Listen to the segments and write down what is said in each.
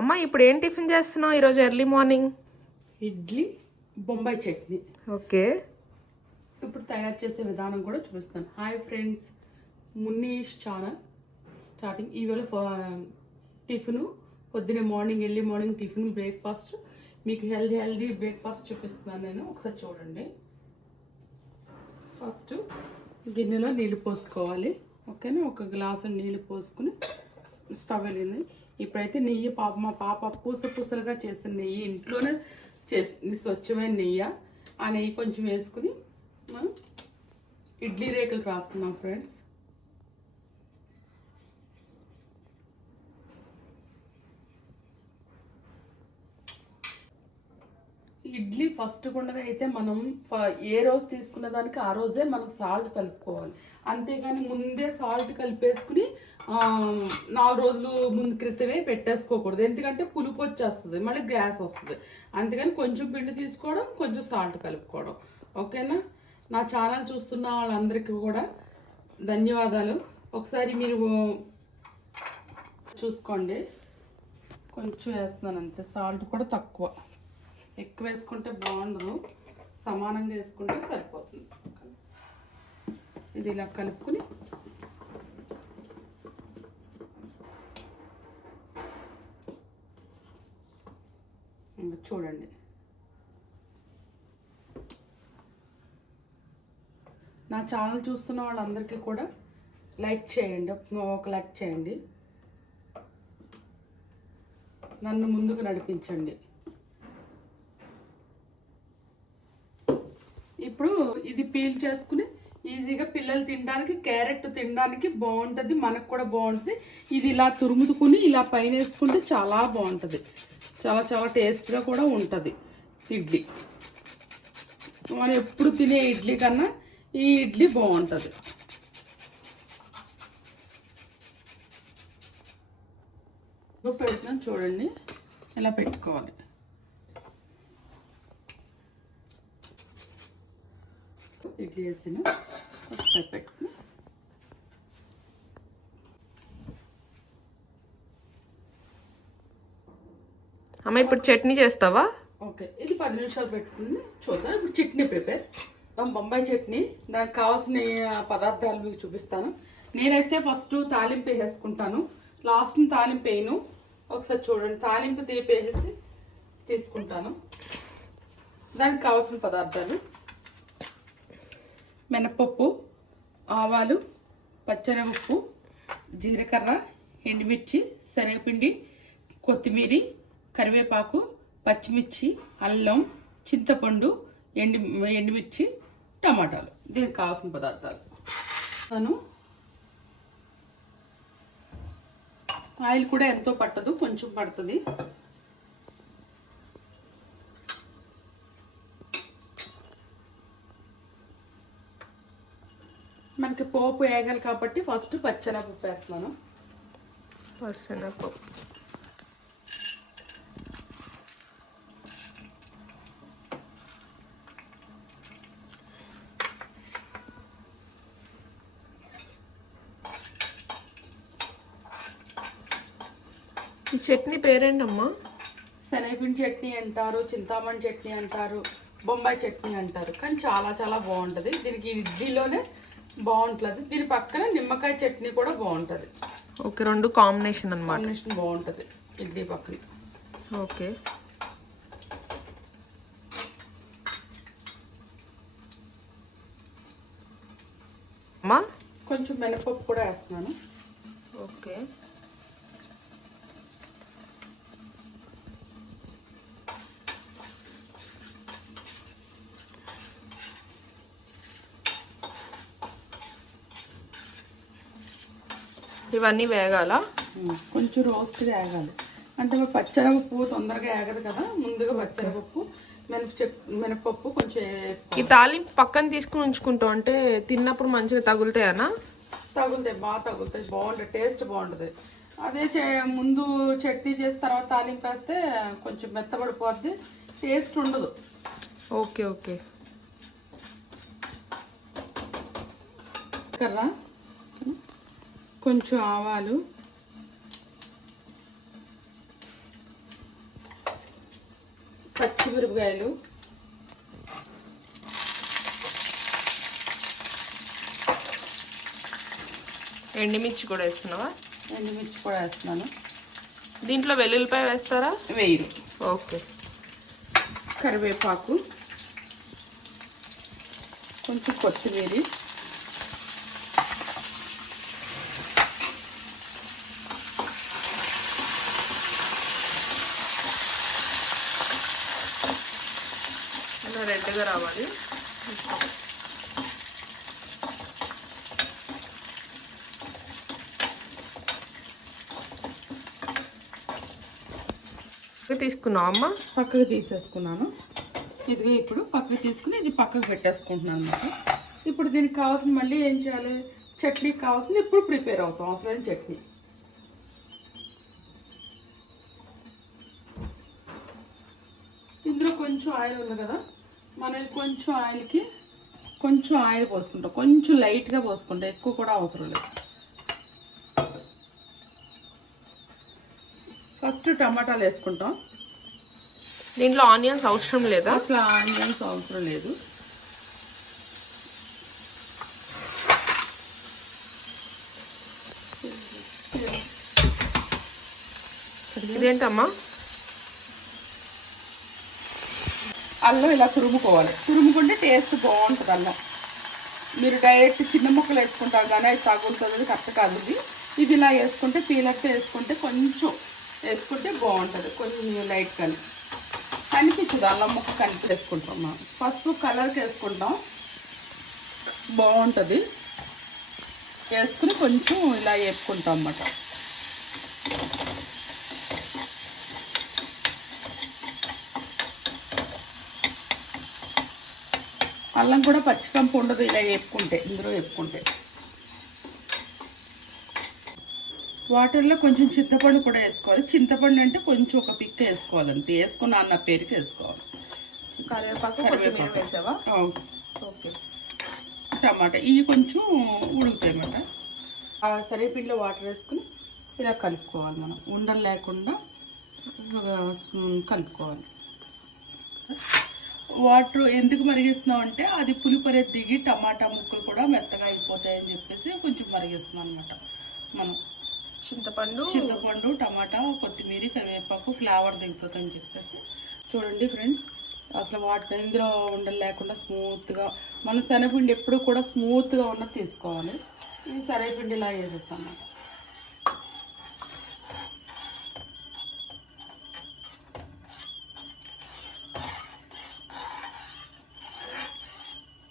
అమ్మ ఇప్పుడు ఏం టిఫిన్ చేస్తున్నావు ఈరోజు early morning? Idli Bombay chutney. Okay, ఇప్పుడు తయారు చేసే విధానం కూడా చూపిస్తాను. Hi friends, Munnish channel starting. ఈవేళ టిఫిన్ పొద్దున్నే ఎర్లీ మార్నింగ్ టిఫిన్ బ్రేక్ఫాస్ట్, మీకు హెల్దీ బ్రేక్ఫాస్ట్ చూపిస్తున్నాను నేను. ఒకసారి చూడండి. ఫస్ట్ గిన్నెలో నీళ్ళు పోసుకోవాలి. ఓకేనా, ఒక గ్లాసు నీళ్ళు పోసుకుని స్టవ్ వెళ్ళింది. ఇప్పుడైతే నెయ్యి మా పాప పూసలుగా చేసిన నెయ్యి, ఇంట్లోనే చేసింది స్వచ్ఛమైన నెయ్యి. ఆ నెయ్యి కొంచెం వేసుకుని మనం ఇడ్లీ రేకులు రాసుకున్నాం ఫ్రెండ్స్. ఇడ్లీ ఫస్ట్ గుండగా అయితే మనం ఏ రోజు తీసుకున్న దానికి ఆ రోజే మనం సాల్ట్ కలుపుకోవాలి. అంతేగాని ముందే సాల్ట్ కలిపేసుకుని 4 రోజులు ముందు క్రితమే పెట్టేసుకోకూడదు. ఎందుకంటే పులుపు వచ్చేస్తుంది, మళ్ళీ గ్యాస్ వస్తుంది. అందుకని కొంచెం పిండి తీసుకోవడం, కొంచెం సాల్ట్ కలుపుకోవడం. ఓకేనా. నా ఛానల్ చూస్తున్న వాళ్ళందరికీ కూడా ధన్యవాదాలు. ఒకసారి మీరు చూసుకోండి. కొంచెం వేస్తున్నాను అంతే, సాల్ట్ కూడా తక్కువ, ఎక్కువ వేసుకుంటే బాగుండదు, సమానంగా వేసుకుంటే సరిపోతుంది. ఇది ఇలా కలుపుకుని చూడండి. నా ఛానల్ చూస్తున్న వాళ్ళందరికీ కూడా లైక్ చేయండి, ఒక లైక్ చేయండి, నన్ను ముందుకు నడిపించండి. ఇప్పుడు ఇది పీల్ చేసుకుని ఈజీగా పిల్లలు తినడానికి, క్యారెట్ తినడానికి బాగుంటుంది, మనకు కూడా బాగుంటుంది. ఇది ఇలా తురుముతుకుని ఇలా పైన వేసుకుంటే చాలా బాగుంటుంది, చాలా చాలా టేస్ట్గా కూడా ఉంటుంది ఇడ్లీ. మనం ఎప్పుడు తినే ఇడ్లీ కన్నా ఈ ఇడ్లీ బాగుంటుంది. పెడుతున్నాను చూడండి, ఇలా పెట్టుకోవాలి. ఇడ్లీ వేసిన ఒకసారి పెట్టుకుని అమ్మ ఇప్పుడు చట్నీ చేస్తావా? ఓకే, ఇది 10 నిమిషాలు పెట్టుకుని చూద్దాం. ఇప్పుడు చట్నీ ప్రిపేర్, బొంబాయి చట్నీ. దానికి కావాల్సిన పదార్థాలు మీకు చూపిస్తాను. నేనైతే ఫస్ట్ తాలింపు వేసేసుకుంటాను, లాస్ట్ తాలింపు వేయను. ఒకసారి చూడండి, తాలింపు వేసేసి తీసుకుంటాను. దానికి కావాల్సిన పదార్థాలు: మినపప్పు, ఆవాలు, పచ్చెనపప్పు, జీలకర్ర, ఎండుమిర్చి, శనగపిండి, కొత్తిమీర, కరివేపాకు, పచ్చిమిర్చి, అల్లం, చింతపండు, ఎండుమిర్చి, టమాటాలు. దీనికి కావాల్సిన పదార్థాలు. ఆయిల్ కూడా ఎంతో పట్టదు, కొంచెం పడుతుంది. మనకి పోపు వేగాలి కాబట్టి ఫస్ట్ పచ్చెనపప్పు వేస్తున్నాను. పచ్చెనపప్పు ఈ చట్నీ పేరేంటమ్మా? శనగపిండి చట్నీ అంటారు, చింతామణి చట్నీ అంటారు, బొంబాయి చట్నీ అంటారు. కానీ చాలా చాలా బాగుంటుంది. దీనికి ఇడ్లీలోనే బాగుంటుంది. దీని పక్కన నిమ్మకాయ చట్నీ కూడా బాగుంటుంది. ఓకే, రెండు కాంబినేషన్ అన్నమాట. కాంబినేషన్ బాగుంటుంది ఇడ్లీ పక్కన. ఓకే, అమ్మా కొంచెం మినపప్పు కూడా వేస్తున్నాను. ఓకే, ఇవన్నీ వేగాల, కొంచెం రోస్ట్ వేగాలి. అంటే పచ్చెనపప్పు తొందరగా వేగదు కదా, ముందుగా పచ్చెనపప్పు, మినపప్పు కొంచెం. ఈ తాలింపు పక్కన తీసుకుని ఉంచుకుంటాం అంటే తిన్నప్పుడు మంచిగా తగులుతాయనా? తగులుతాయి, బాగా తగులుతాయి, బాగుంటుంది, టేస్ట్ బాగుంటుంది. అదే ముందు చట్నీ చేసి తర్వాత తాలింపు వేస్తే కొంచెం మెత్తబడిపోద్ది, టేస్ట్ ఉండదు. Okay okay. కర్ర, కొంచెం ఆవాలు, పచ్చిమిరపకాయలు, ఎండుమిర్చి కూడా వేస్తున్నావా? ఎండుమిర్చి కూడా వేస్తున్నాను. దీంట్లో వెల్లుల్లిపాయ వేస్తారా? వేయరు. ఓకే. కరివేపాకు, కొంచెం కొత్తిమీర, అలా రెడ్గా రావాలి. తీసుకున్నావు అమ్మ? పక్కకు తీసేసుకున్నాను. ఇదిగో ఇప్పుడు పక్కకు తీసుకుని ఇది పక్కకు పెట్టేసుకుంటున్నాను అన్నమాట. ఇప్పుడు దీనికి కావాల్సిన మళ్ళీ ఏం చేయాలి, చట్నీకి కావాల్సింది ఇప్పుడు ప్రిపేర్ అవుతాం. అసలైన చట్నీ ఇందులో కొంచెం ఆయిల్ ఉంది కదా, మనం కొంచెం ఆయిల్కి కొంచెం ఆయిల్ పోసుకుంటాం. కొంచెం లైట్గా పోసుకుంటాం, ఎక్కువ కూడా అవసరం లేదు. ఫస్ట్ టమాటాలు వేసుకుంటాం. దీంట్లో ఆనియన్స్ అవసరం లేదా? అసలు ఆనియన్స్ అవసరం లేదు. ఇదేంటమ్మా? అల్లం ఇలా తురుముకోవాలి. తురుముకుంటే టేస్ట్ బాగుంటుంది అల్లం. మీరు డైరెక్ట్ చిన్న ముక్కలు వేసుకుంటారు కానీ అది తగులుతుంది, కరెక్ట్ కాదు. ఇది ఇలా వేసుకుంటే పీలర్తో వేసుకుంటే కొంచెం వేసుకుంటే బాగుంటుంది. కొంచెం లైట్ కనిపించదు, అల్లం ముక్క వేసుకుంటాం. మనం పసుపు కలర్కి వేసుకుంటాం, బాగుంటుంది. వేసుకుని కొంచెం ఇలా వేపుకుంటాం అన్నమాట. అల్లం కూడా పచ్చికంపు ఉండదు ఇలా వేపుకుంటే, ఇందులో వేపుకుంటే. వాటర్లో కొంచెం చింతపండు కూడా వేసుకోవాలి. చింతపండు అంటే కొంచెం ఒక పిక్క వేసుకోవాలి, అంతే. వేసుకున్న అన్న పేరుకి వేసుకోవాలి. కరివేపాకు వేసావా? ఓకే. టమాటా ఇవి కొంచెం ఉడుకుతాయి అన్నమాట. సరేపిండిలో వాటర్ వేసుకుని ఇలా కలుపుకోవాలి. మనం ఉండలు లేకుండా కలుపుకోవాలి. వాటర్ ఎందుకు మరిగిస్తున్నాం అంటే అది పులిపరే దిగి టమాటా ముక్కలు కూడా మెత్తగా అయిపోతాయని చెప్పేసి కొంచెం మరిగిస్తున్నాం అన్నమాట. మనం చింతపండు, టమాటా, కొత్తిమీర, కరివేపాకు ఫ్లేవర్ దిగిపోతుందని చెప్పేసి. చూడండి ఫ్రెండ్స్, అసలు వాటర్ ఇందులో ఉండలు లేకుండా స్మూత్గా, మన శనగపిండి ఎప్పుడు కూడా స్మూత్గా ఉన్నది తీసుకోవాలి. ఇది శనగపిండి ఇలా వేసేస్తాం అన్నమాట.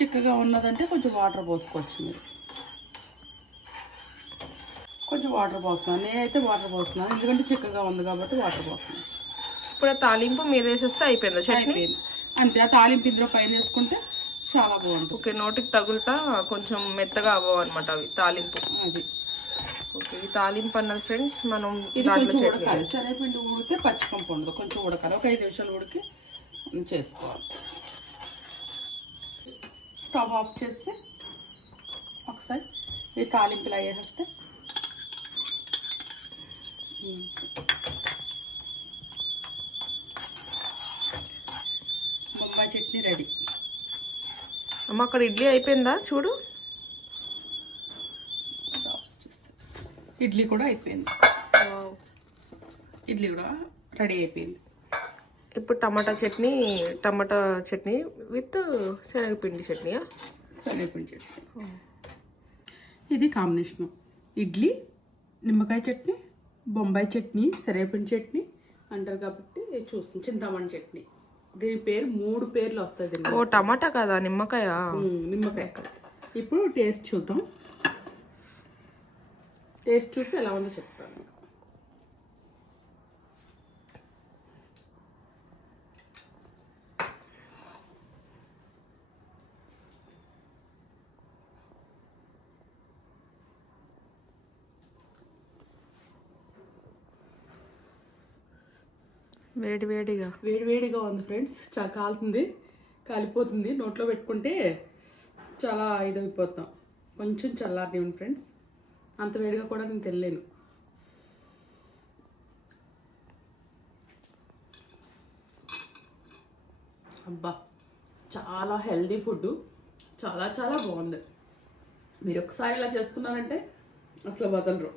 చిక్కగా ఉన్నదంటే కొంచెం వాటర్ పోసుకోవచ్చు. మీరు కొంచెం వాటర్ పోస్తున్నాను, నేనైతే వాటర్ పోస్తున్నాను ఎందుకంటే చిక్కగా ఉంది కాబట్టి వాటర్ పోస్తున్నాను. ఇప్పుడు తాలింపు మీద వేసేస్తే అయిపోయింది చట్నీ. అంతే, ఆ తాలింపు ఇందులో పైన వేసుకుంటే చాలా బాగుంటుంది. ఓకే, నోటికి తగులుతా కొంచెం మెత్తగా అవ్వవు అనమాట అవి తాలింపు. అది ఓకే, ఈ తాలింపు అన్నది ఫ్రెండ్స్ మనం ఇది కొంచెం ఉడకాలి. శనగపిండి ఉడికితే పచ్చికంపు ఉండదు, కొంచెం ఉడకాలి. ఒక 5 నిమిషాలు ఉడికి చేసుకోవాలి. స్టవ్ ఆఫ్ చేస్తే ఒకసారి ఈ తాలింపులు అయ్యేస్తే బొంబాయి చట్నీ రెడీ. అమ్మ అక్కడ ఇడ్లీ అయిపోయిందా చూడు. ఇడ్లీ కూడా అయిపోయింది. ఇడ్లీ కూడా రెడీ అయిపోయింది. ఇప్పుడు టమాటా చట్నీ విత్ శనగపిండి చట్నీయా? శనగపిండి చట్నీ. ఇది కాంబినేషను. ఇడ్లీ, నిమ్మకాయ చట్నీ, బొంబాయి చట్నీ, శనగపిండి చట్నీ అంటారు కాబట్టి చూస్తుంది. చింతామణి చట్నీ, దీని పేరు 3 పేర్లు వస్తాయి. ఓ టమాటా కదా, నిమ్మకాయ. నిమ్మకాయ. ఇప్పుడు టేస్ట్ చూద్దాం. టేస్ట్ చూసి ఎలా ఉందో చెప్తాను. వేడివేడిగా ఉంది ఫ్రెండ్స్. చాలా కాలుతుంది, కాలిపోతుంది. నోట్లో పెట్టుకుంటే చాలా ఇదైపోతాం. కొంచెం చల్లారనివ్వండి ఫ్రెండ్స్, అంత వేడిగా కూడా నేను తినలేను. అబ్బా చాలా హెల్దీ ఫుడ్, చాలా చాలా బాగుంది. మీరు ఒకసారి ఇలా చేసుకున్నారంటే అసలు వదలరు,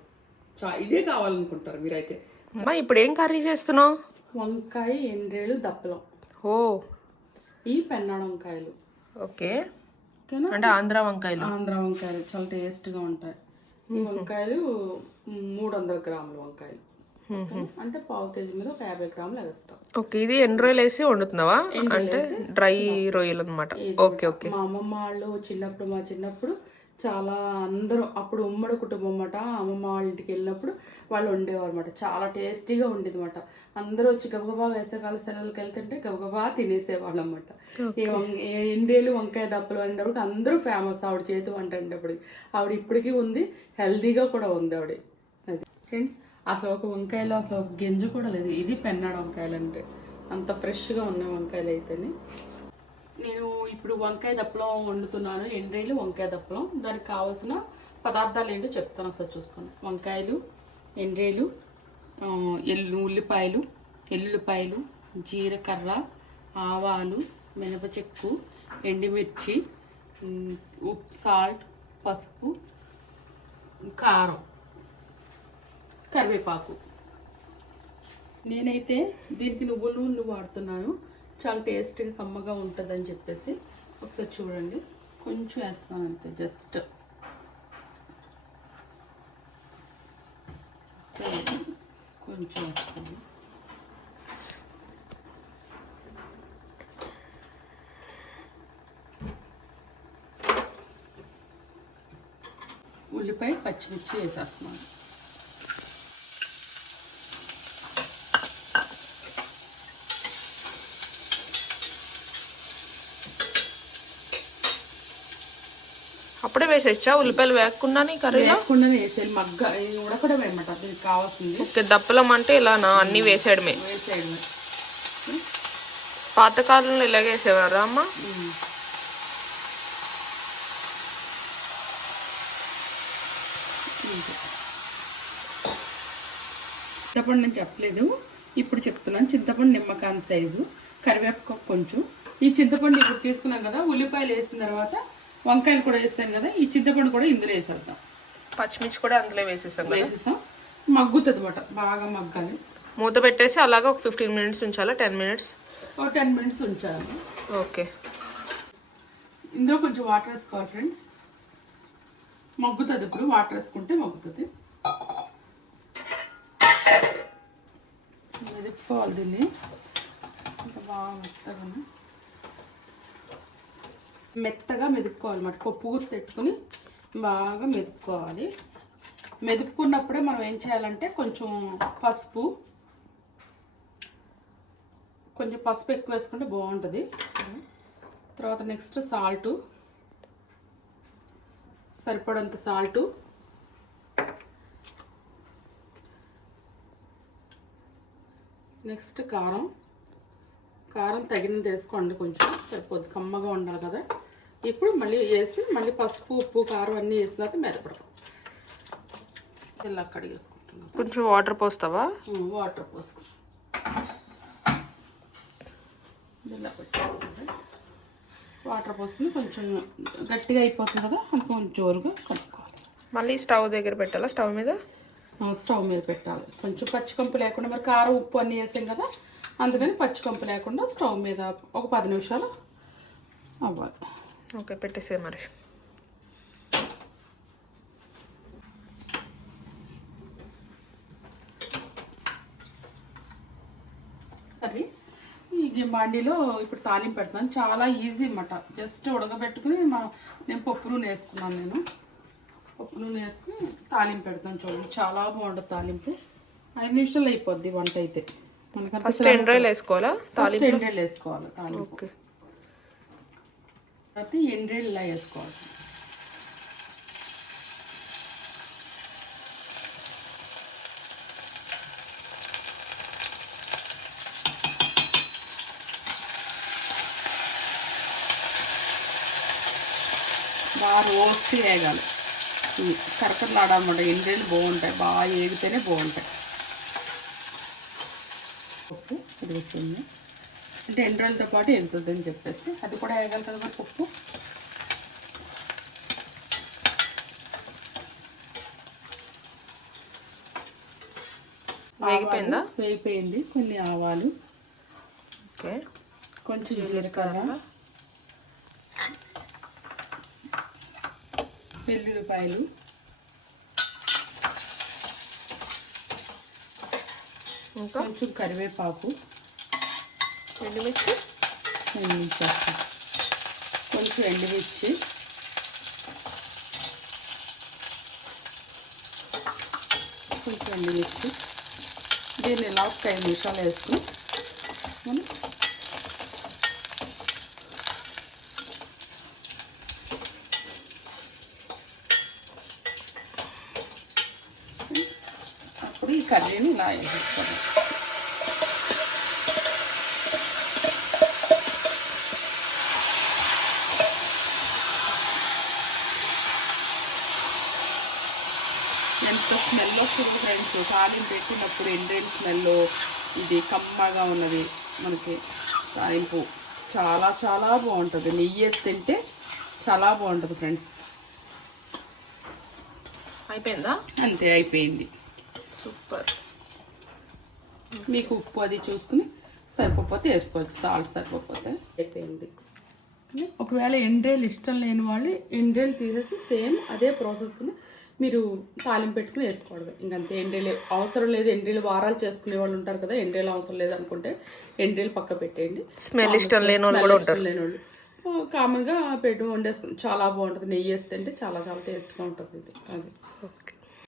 ఇదే కావాలనుకుంటారు మీరైతే. అమ్మా ఇప్పుడు ఏం కర్రీ చేస్తున్నావు? వంకాయ ఎండ్రేలు దప్పలం. ఓ ఈ పెన్నాడ వంకాయలు. ఓకే, ఓకేనా? అంటే ఆంధ్ర వంకాయలు. ఆంధ్ర వంకాయలు చాలా టేస్ట్గా ఉంటాయి. ఈ వంకాయలు 300 గ్రాముల వంకాయలు, అంటే పావు కేజీ మీద ఒక 50 గ్రాములు ఎక్స్ట్రా. ఓకే, ఇది ఎన్ని రొయ్యలు వేసి వండుతున్నావా? అంటే డ్రై రొయ్యలు అనమాట. Okay okay. మా అమ్మమ్మ వాళ్ళు మా చిన్నప్పుడు చాలా అందరూ అప్పుడు ఉమ్మడి కుటుంబం అన్నమాట. అమ్మమ్మ వాళ్ళ ఇంటికి వెళ్ళినప్పుడు వాళ్ళు వండేవారు అనమాట. చాలా టేస్టీగా ఉండేది అనమాట. అందరూ వచ్చి గబగబా వేసవికాల సెలవులకు వెళ్తుంటే గబగబా తినేసేవాళ్ళు అనమాట. ఎండేలు వంకాయ దప్పలు అనేటప్పుడు అందరూ ఫేమస్ ఆవిడ చేతి వంట అనేటప్పుడు. ఆవిడ ఇప్పటికీ ఉంది, హెల్దీగా కూడా ఉంది ఆవిడ. అది ఫ్రెండ్స్, అసలు ఒక వంకాయలో అసలు ఒక గింజ కూడా లేదు. ఇది పెన్నాడ వంకాయలు అంటే అంత ఫ్రెష్గా ఉన్నాయి వంకాయలు అయితేనే. నేను ఇప్పుడు వంకాయ దప్పలం వండుతున్నాను, ఎండ్రేలు వంకాయ దప్పలం. దానికి కావాల్సిన పదార్థాలు ఏంటో చెప్తాను, ఒకసారి చూసుకోండి. వంకాయలు, ఎండ్రేలు, ఎల్లుల్లిపాయలు, జీలకర్ర, ఆవాలు, మినపచెక్కు, ఎండుమిర్చి, సాల్ట్, పసుపు, కారం, కరివేపాకు. నేనైతే దీనికి నువ్వుల నూనె వాడుతున్నాను, చాలా టేస్ట్గా కమ్మగా ఉంటుందని చెప్పేసి. ఒకసారి చూడండి, కొంచెం వేస్తాను అంతే, జస్ట్ కొంచెం వేస్తాను. ఉల్లిపాయ పచ్చిమిర్చి వేసేస్తున్నాను. అప్పుడే వేసేచ్చా ఉల్లిపాయలు వేయకుండానే కర్రీలో? వేయకుండానే వేసేయాలి, మగ్గ ఉడకడం వేయమాట, దీనికి కావాల్సింది. ఓకే, దప్పలం అంటే ఇలానా అన్ని వేసేయడమే? వేసేయడమే. పాతకాలంలో ఇలాగే వేసేవారా అమ్మ? చింతపండు నేను చెప్పలేదు, ఇప్పుడు చెప్తున్నాను. చింతపండు నిమ్మకాయ సైజు, కరివేపాకు కొంచెం. ఈ చింతపండు ఇప్పుడు తీసుకున్నాం కదా, ఉల్లిపాయలు వేసిన తర్వాత వంకాయలు కూడా వేస్తాను కదా, ఈ చింతపండు కూడా ఇందులో వేసేద్దాం. పచ్చిమిర్చి కూడా అందులో వేసేసాం. మగ్గుతుంది అన్నమాట, బాగా మగ్గాలి. మూత పెట్టేసి అలాగా ఒక 15 మినిట్స్ ఉంచాలా? 10 మినిట్స్? ఒక 10 మినిట్స్ ఉంచాలి. ఓకే, ఇందులో కొంచెం వాటర్ వేసుకోవాలి ఫ్రెండ్స్, మగ్గుతుంది. ఇప్పుడు వాటర్ వేసుకుంటే మగ్గుతుంది. మెదుపుకోవాలి దీన్ని, ఇంకా బాగా మెత్తగా మెదుపుకోవాలి అన్నమాట. పప్పు గుర్తు పెట్టుకుని బాగా మెదుపుకోవాలి. మెదుపుకున్నప్పుడే మనం ఏం చేయాలంటే కొంచెం పసుపు ఎక్కువ వేసుకుంటే బాగుంటుంది. తర్వాత నెక్స్ట్ సాల్టు, సరిపడంత సాల్టు, నెక్స్ట్ కారం తగినంత వేసుకోండి, కొంచెం సరిపోద్ది, కమ్మగా ఉండాలి కదా. ఇప్పుడు మళ్ళీ వేసి మళ్ళీ పసుపు ఉప్పు కారం అన్నీ వేసిన తర్వాత మెదపడం. ఇలా కడిగేసుకుంటున్నాం. కొంచెం వాటర్ పోస్తావా? వాటర్ పోసుకో, ఇలా పెట్టేసుకుంటా. వాటర్ పోసుకుని కొంచెం గట్టిగా అయిపోతుంది కదా, అది కొంచెం జోరుగా కలుపుకోవాలి. మళ్ళీ స్టవ్ దగ్గర పెట్టాలా? స్టవ్ మీద పెట్టాలి. కొంచెం పచ్చికంపు లేకుండా, మరి కారం ఉప్పు అన్నీ వేసాం కదా, అందుకని పచ్చికంపు లేకుండా స్టవ్ మీద ఒక 10 నిమిషాలు అవ్వాలి. ఓకే, పెట్టేసే మరి. కర్రీ ఈ బాండీలో ఇప్పుడు తాలింపు పెడతాను. చాలా ఈజీ అన్నమాట, జస్ట్ ఉడకబెట్టుకుని నేను పప్పు నూనె వేసుకున్నాను. పప్పు నూనె వేసుకుని తాలింపు పెడతాను. చూడండి, చాలా బాగుంటుంది తాలింపు. 5 నిమిషాలు అయిపోద్ది వంట అయితే. ఫస్ట్ ఎండ్రాయిల్ వేసుకోవాలా? తాలింపు ఎండ్రాయిల్ వేసుకోవాలి తాలింపు. ఓకే, తర్వాత ఎండ్రాయిల్ ఇలా వేసుకోవాలి. బాగా రోస్ట్ వేగాలి, కరకరలాడమాట. ఎండ్రాయిలు బాగుంటాయి, బాగా ఏగితేనే బాగుంటాయి. ఇది వచ్చింది. అంటే 2 రోజులతో పాటు వెళ్తుంది అని చెప్పేసి అది కూడా వేయగలి కదా మరి పప్పు. వేగిపోయిందా? వేగిపోయింది. కొన్ని ఆవాలు, ఓకే, కొంచెం జీలకర్ర, వెల్లుల్లిపాయలు, ఇంకా కొంచెం కరివేపాకు, ఎండుమిర్చి, కొంచెం ఎండుమిర్చి, కొంచెం ఎండుమిర్చి. దీన్ని ఇలా ఒక 5 నిమిషాలు వేసుకుని మనం అప్పుడు ఈ కర్రీని ఇలా వేసేసుకోవాలి. ఎంత స్మెల్ వస్తుంది ఫ్రెండ్స్, తాలింపు పెట్టినప్పుడు ఎండ్రెన్ స్మెల్, ఇది కమ్మగా ఉన్నది మనకి తాలింపు చాలా చాలా బాగుంటుంది. నెయ్యి వేసి తింటే చాలా బాగుంటుంది ఫ్రెండ్స్. అయిపోయిందా? అంతే, అయిపోయింది. సూపర్. మీకు ఉప్పు అది చూసుకుని సరిపోతే వేసుకోవచ్చు, సాల్ట్ సరిపోతే. అయిపోయింది. ఒకవేళ ఎండ్రేలు ఇష్టం లేని వాళ్ళు ఎండ్రేలు తీసేసి సేమ్ అదే ప్రాసెస్ కింద మీరు తాలింపు పెట్టుకుని వేసుకోవడమే. ఇంకంతే. ఎండ్రేలు అవసరం లేదు, ఎండ్రేలు వారాలు చేసుకునే వాళ్ళు ఉంటారు కదా, ఎండ్రేలు అవసరం లేదు అనుకుంటే ఎండ్రేలు పక్క పెట్టేయండి. స్మెల్ ఇష్టం లేని వాళ్ళు కూడా ఉంటారు. లేని వాళ్ళు కామన్గా వండేసుకుని చాలా బాగుంటుంది. నెయ్యి వేస్తే అంటే చాలా చాలా టేస్ట్గా ఉంటుంది ఇది. అది ఓకే.